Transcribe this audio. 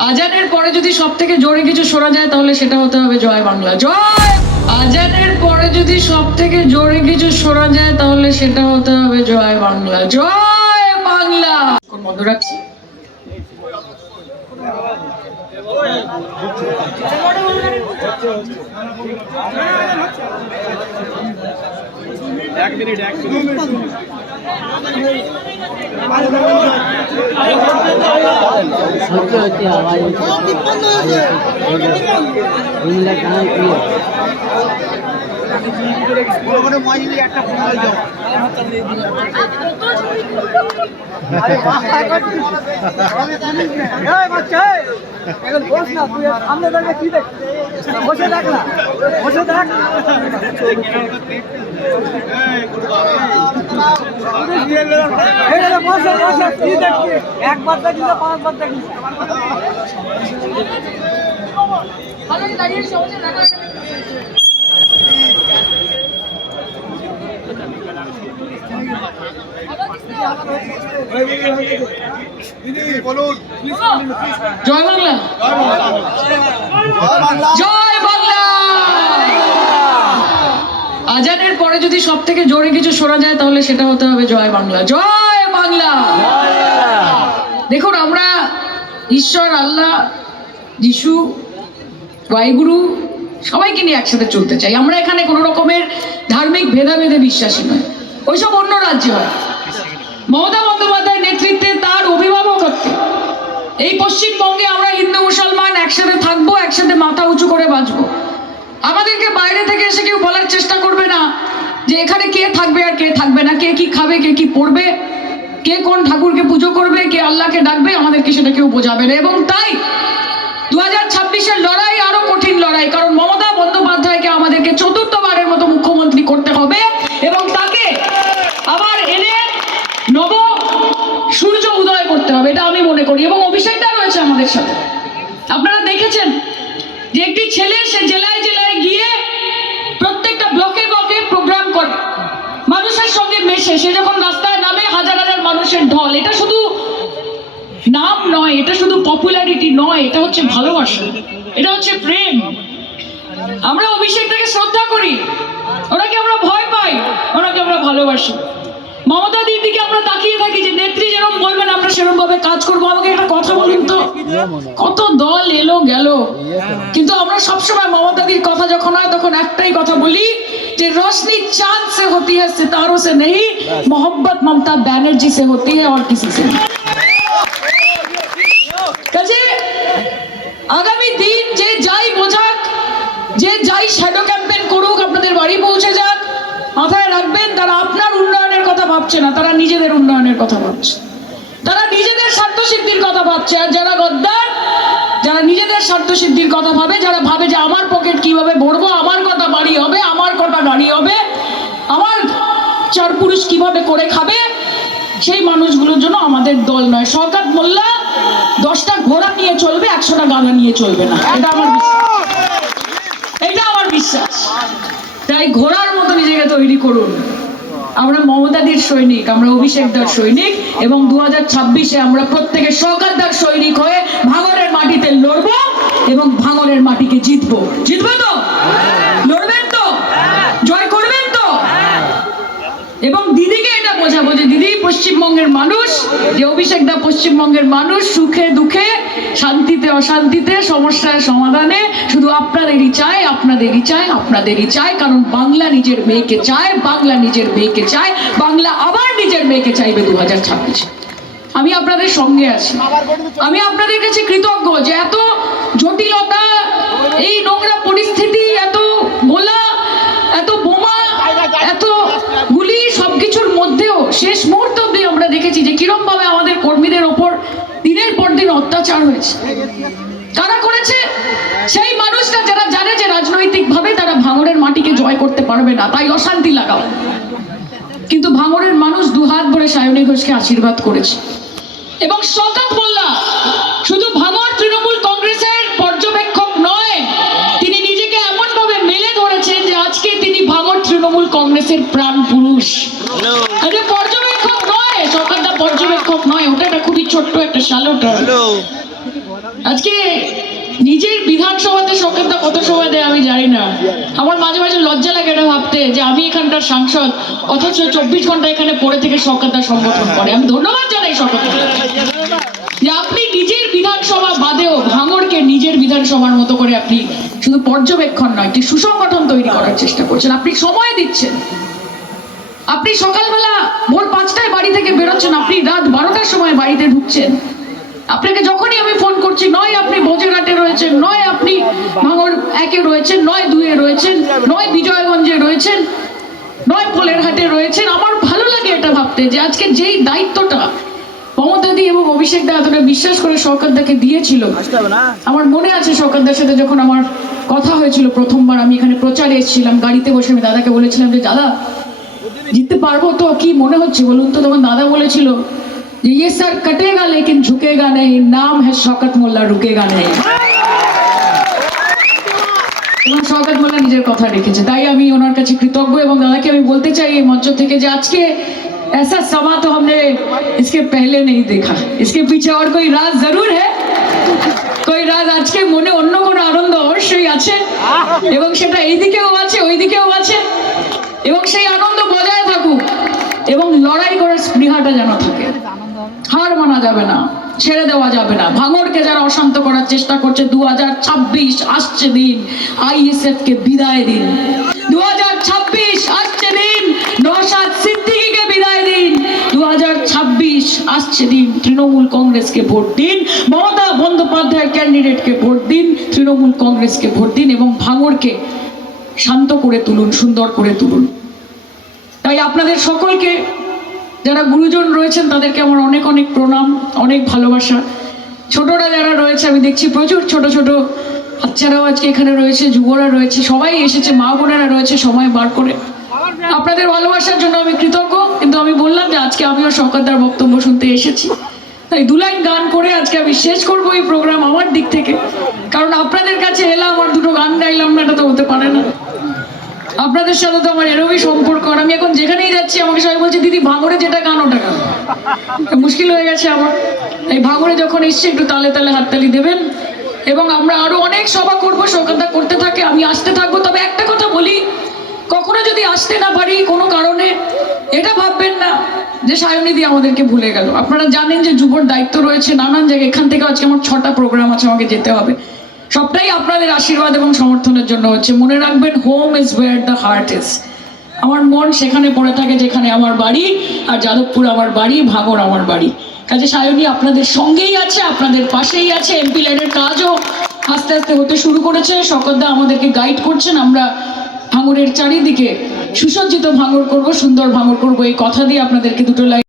আজানের পরে যদি সব থেকে জোরে কিছু শোনা যায়, তাহলে সেটা হতে হবে জয় বাংলা। জয়! আজানের পরে যদি সব থেকে জোরে কিছু শোনা যায়, তাহলে সেটা হতে হবে জয় বাংলা। জয় বাংলা! এখন বন্ধ রাখছি? আওয়াজ। প্রিয় বসে দেখ না দেখ বসে কি দেখবি একবার পাঁচবার দেখলি জয় বাংলা। জয় বাংলা আজানের পরে যদি সব থেকে জোরে কিছু শোনা যায়, তাহলে সেটা হতে হবে জয় বাংলা। জয় বাংলা! দেখুন, আমরা ঈশ্বর, আল্লাহ, যিশু বাইগুরু সবাইকে নিয়ে একসাথে চলতে চাই। আমরা এখানে কোনো রকমের ধার্মিক ভেদাভেদে বিশ্বাসী নয় ওইসব অন্য রাজ্যে হয়। মমতা বন্দ্যোপাধ্যায়ের নেতৃত্বে তার অভিভাবকত্বে এই পশ্চিমবঙ্গে আমরা হিন্দু, মুসলমান একসাথে থাকব, একসাথে মাথা উঁচু করে বাঁচবো। আমাদেরকে বাইরে থেকে এসে কেউ বলার চেষ্টা করবে না যে এখানে কে থাকবে আর কে থাকবে না, কে কি খাবে, কে কি পড়বে, কে কোন ঠাকুরকে পুজো করবে, কে আল্লাহকে ডাকবে, আমাদেরকে সেটা কেউ বোঝাবে না। এবং তাই দু হাজার ছাব্বিশের লড়াই আরও কঠিন লড়াই কারণ মমতা বন্দ্যোপাধ্যায়কে আমাদেরকে চতুর্থবারের মতো মুখ্যমন্ত্রী করতে হবে এবং তাকে আবার এনে নব সূর্য উদয় করতে হবে এটা আমি মনে করি এবং অভিষেকটা রয়েছে আমাদের সাথে। আপনারা দেখেছেন যে একটি ছেলে সে জেলায় জেলায় গিয়ে প্রত্যেকটা ব্লকে ব্লকে প্রোগ্রাম করে। মানুষের সঙ্গে মেশে। সে যখন রাস্তায় নামে, হাজার হাজার মানুষের ঢল। এটা শুধু নাম নয়, এটা শুধু পপুলারিটি নয়, এটা হচ্ছে ভালোবাসা। এটা হচ্ছে প্রেম। আমরা অভিষেকটাকে শ্রদ্ধা করি। ওনাকে আমরা ভয় পাই, ওনাকে আমরা ভালোবাসি। মমতা দিদিকে আমরা তাকিয়ে থাকি যে নেত্রী যেরকম বলবেন, আমরা সেরকম ভাবে কাজ করব। আমাকে একটা কথা বলুন তো। কত দল এলো, গেল। কিন্তু আমরা সবসময় মমতা দিদির কথা যখন হয়, তখন একটাই কথা বলি যে রোশনি চাঁদ সে হতি হ্যাঁ সিতারো সে নেই। মোহব্বত মমতা ব্যানার্জি সে হতি হ্যাঁ আর কিছু সে। আগামী দিন যে যাই বোঝাক, যে যাই শ্যাডো ক্যাম্পেন করুক, আপনাদের বাড়ি পৌঁছে যাক, মাথায় রাখবেন, তারা আপনার উন্নয়ন ভাবছে না, তারা নিজেদের উন্নয়নের কথা ভাবছে। তারা নিজেদের স্বার্থ সিদ্ধির কথা ভাবছে, আর যারা গদ্দার, যারা নিজেদের স্বার্থ সিদ্ধির কথা ভাবে, যারা ভাবে যে আমার পকেট কীভাবে ভরবো, আমার কথা বাড়ি হবে, আমার কথা গাড়ি হবে, আমার চার পুরুষ কীভাবে করে খাবে, সেই মানুষগুলোর জন্য আমাদের দল নয়। শওকাত মোল্লা দশটা ঘোড়া নিয়ে চলবে, একশোটা গাধা নিয়ে চলবে না। এটা আমার বিশ্বাস। এটা আমার বিশ্বাস। তাই ঘোড়ার মতো নিজেকে তৈরি করুন। আমরা মমতাদির সৈনিক আমরা অভিষেকদার সৈনিক এবং দু হাজার ছাব্বিশে আমরা প্রত্যেকে সরকারদার সৈনিক হয়ে ভাঙরের মাটিতে লড়বো এবং ভাঙরের মাটিকে জিতবো। জিতবো তো? লড়বেন তো? জয় করবেন তো? এবং দিদিকে এটা বোঝাবো যে দিদি পশ্চিমবঙ্গের মানুষ যে অভিষেকদা পশ্চিমবঙ্গের মানুষ সুখে দুঃখে শান্তিতে, অশান্তিতে সমস্যার সমাধানে, শুধু আপনাদেরই চায় আপনাদেরই চায় আপনাদেরই চায় কারণ বাংলা নিজের মেয়েকে চায়, বাংলা নিজের মেয়েকে চায়, বাংলা আবার নিজের মেয়েকে চাইবে দু হাজার আমি আপনাদের সঙ্গে আছি। আমি আপনাদের কাছে কৃতজ্ঞ যে এত জটিলতা, এই নোংরা পরিস্থিতি, এত গোলা এত বোমা এত গুলি সবকিছুর মধ্যেও শেষ মুহূর্ত অব্দি আমরা দেখেছি যে কিরম ভাবে আমাদের কর্মীদের ওপর দিনের পর দিন অত্যাচার হয়েছে। কারা করেছে সেই মানুষটা যারা জানে যে রাজনৈতিক ভাবে তারা ভাঙড়ের মাটিকে জয় করতে পারবে না তাই অশান্তি লাগাও। কিন্তু ভাঙড়ের মানুষ দুহাত ভরে সায়নী ঘোষকে আশীর্বাদ করেছে। এবং শওকত মোল্লা শুধু ভাঙড় তৃণমূল কংগ্রেসের পর্যবেক্ষক নয় তিনি নিজেকে এমন ভাবে মেলে ধরেছেন যে আজকে তিনি ভাঙড় তৃণমূল কংগ্রেসের প্রাণ পুরুষ। পর্যবেক্ষক নয় সরকারটা পর্যবেক্ষক নয় ওটা ছোট্ট একটা শ্যালো আজকে নিজের বিধানসভাতে সরকারটা কত সময় দেয় আমি জানি না। আমার মাঝে মাঝে লজ্জা লাগে এটা ভাবতে যে আমি এখানকার সাংসদ অথচ চব্বিশ ঘণ্টা এখানে পড়ে থেকে সরকারটা সংগঠন করে। আমি ধন্যবাদ জানাই সরকারকে যে আপনি নিজের বিধানসভা বাদেও ভাঙড়কে নিজের বিধানসভার মতো করে আপনি শুধু পর্যবেক্ষণ নয় একটি সুসংগঠন তৈরি করার চেষ্টা করছেন। আপনি সময় দিচ্ছেন। আপনি সকালবেলা ভোর পাঁচটায় বাড়ি থেকে বেরোচ্ছেন আপনি রাত বারোটার সময় বাড়িতে ঢুকছেন। আপনাকে যখনই আমি ফোন করছি নয় আপনি বজেরহাটে রয়েছেন নয় আপনি ভাঙর একে রয়েছেন নয় দুয়ে রয়েছেন নয় বিজয়গঞ্জে রয়েছেন নয় পোলেরহাটে রয়েছেন আমার ভালো লাগে এটা ভাবতে যে আজকে যেই দায়িত্বটা মমতাদি এবং অভিষেক দা এতটা বিশ্বাস করে সরকারদাকে দিয়েছিল আমার মনে আছে সরকারদার সাথে যখন আমার কথা হয়েছিল প্রথমবার আমি এখানে প্রচারে এসেছিলাম গাড়িতে বসে আমি দাদাকে বলেছিলাম যে দাদা জিততে পারবো তো কি মনে হচ্ছে বলুন তো তখন দাদা বলেছিল যে ये सर कटेगा लेकिन झुकेगा नहीं नाम है शौकत मोल्ला रुकेगा नहीं এবং শওকত মোল্লা নিজের কথা রেখেছে তাই আমি ওনার কাছে কৃতজ্ঞ এবং দাদাকে আমি বলতে চাই এই মঞ্চ থেকে যে আজকে ऐसा समा तो हमने इसके पहले नहीं देखा इसके पीछे और कोई राज जरूर है কই রাত আজকে মনে অন্য কোনো আনন্দ অবশ্যই আছে এবং সেটা এইদিকেও আছে ওইদিকেও আছে এবং সেই আনন্দ বজায় থাকুক এবং লড়াই করার স্পৃহাটা যেন থাকে। হার মানা যাবে না, ছেড়ে দেওয়া যাবে না। ভাঙড়কে যারা অশান্ত করার চেষ্টা করছে দু হাজার ছাব্বিশ আসছে দিন আইএসএফ কে বিদায় দিন। দু হাজার ছাব্বিশ আসছে দিন নসাদ সিদ্দিকিকে বিদায় দিন। দু হাজার ছাব্বিশ আসছে দিন, তৃণমূল কংগ্রেসকে ভোট দিন। মমতা বন্দ্যোপাধ্যায়ের ক্যান্ডিডেটকে ভোট দিন, তৃণমূল কংগ্রেসকে ভোট দিন এবং ভাঙড়কে শান্ত করে তুলুন, সুন্দর করে তুলুন। তাই আপনাদের সকলকে, যারা গুরুজন রয়েছেন, তাদেরকে আমার অনেক অনেক প্রণাম, অনেক ভালোবাসা। ছোটরা যারা রয়েছে, আমি দেখছি প্রচুর ছোট ছোট বাচ্চারাও আজকে এখানে রয়েছে, যুবরা রয়েছে, সবাই এসেছে, মা বোনেরা রয়েছে, সময় বার করে। আপনাদের ভালোবাসার জন্য আমি কৃতজ্ঞ, কিন্তু আমি বললাম যে আজকে আমিও সরকারদার বক্তব্য শুনতে এসেছি। তাই দু লাইন গান করে আজকে আমি শেষ করব এই প্রোগ্রাম আমার দিক থেকে। কারণ আপনাদের কাছে এলাম, আর দুটো গান গাইলাম না, এটা তো হতে পারে না। আপনাদের সাথে তো আমার এরকমই সম্পর্ক আর আমি এখন যেখানেই যাচ্ছি, আমাকে সবাই বলছে, দিদি, ভাঙড়ে যেটা গান, ওটা গান। মুশকিল হয়ে গেছে আমার। এই ভাঙড়ে যখন এসছে, একটু তালে তালে হাততালি দেবেন। এবং আমরা আরও অনেক সভা করব সরকারটা করতে থাকে, আমি আসতে থাকব। তবে একটা কথা বলি, কখনো যদি আসতে না পারি কোনো কারণে, এটা ভাববেন না যে সায়নিধি আমাদেরকে ভুলে গেল। আপনারা জানেন যে যুবর দায়িত্ব রয়েছে নানান জায়গায়। এখান থেকে আজকে আমার ছটা প্রোগ্রাম আছে, আমাকে যেতে হবে। সবটাই আপনাদের আশীর্বাদ এবং সমর্থনের জন্য হচ্ছে। মনে রাখবেন home is where the heart is আমার মন সেখানে পড়ে থাকে যেখানে আমার বাড়ি, আর যাদবপুর আমার বাড়ি, ভাঙর আমার বাড়ি। কাজে সায়নী আপনাদের সঙ্গেই আছে, আপনাদের পাশেই আছে এমপি লাইনের কাজও আস্তে আস্তে হতে শুরু করেছে। শকতদা আমাদেরকে গাইড করছেন, আমরা ভাঙরের চারিদিকে সুসজ্জিত ভাঙর করব, সুন্দর ভাঙর করব। এই কথা দিয়ে আপনাদেরকে দুটো লাইন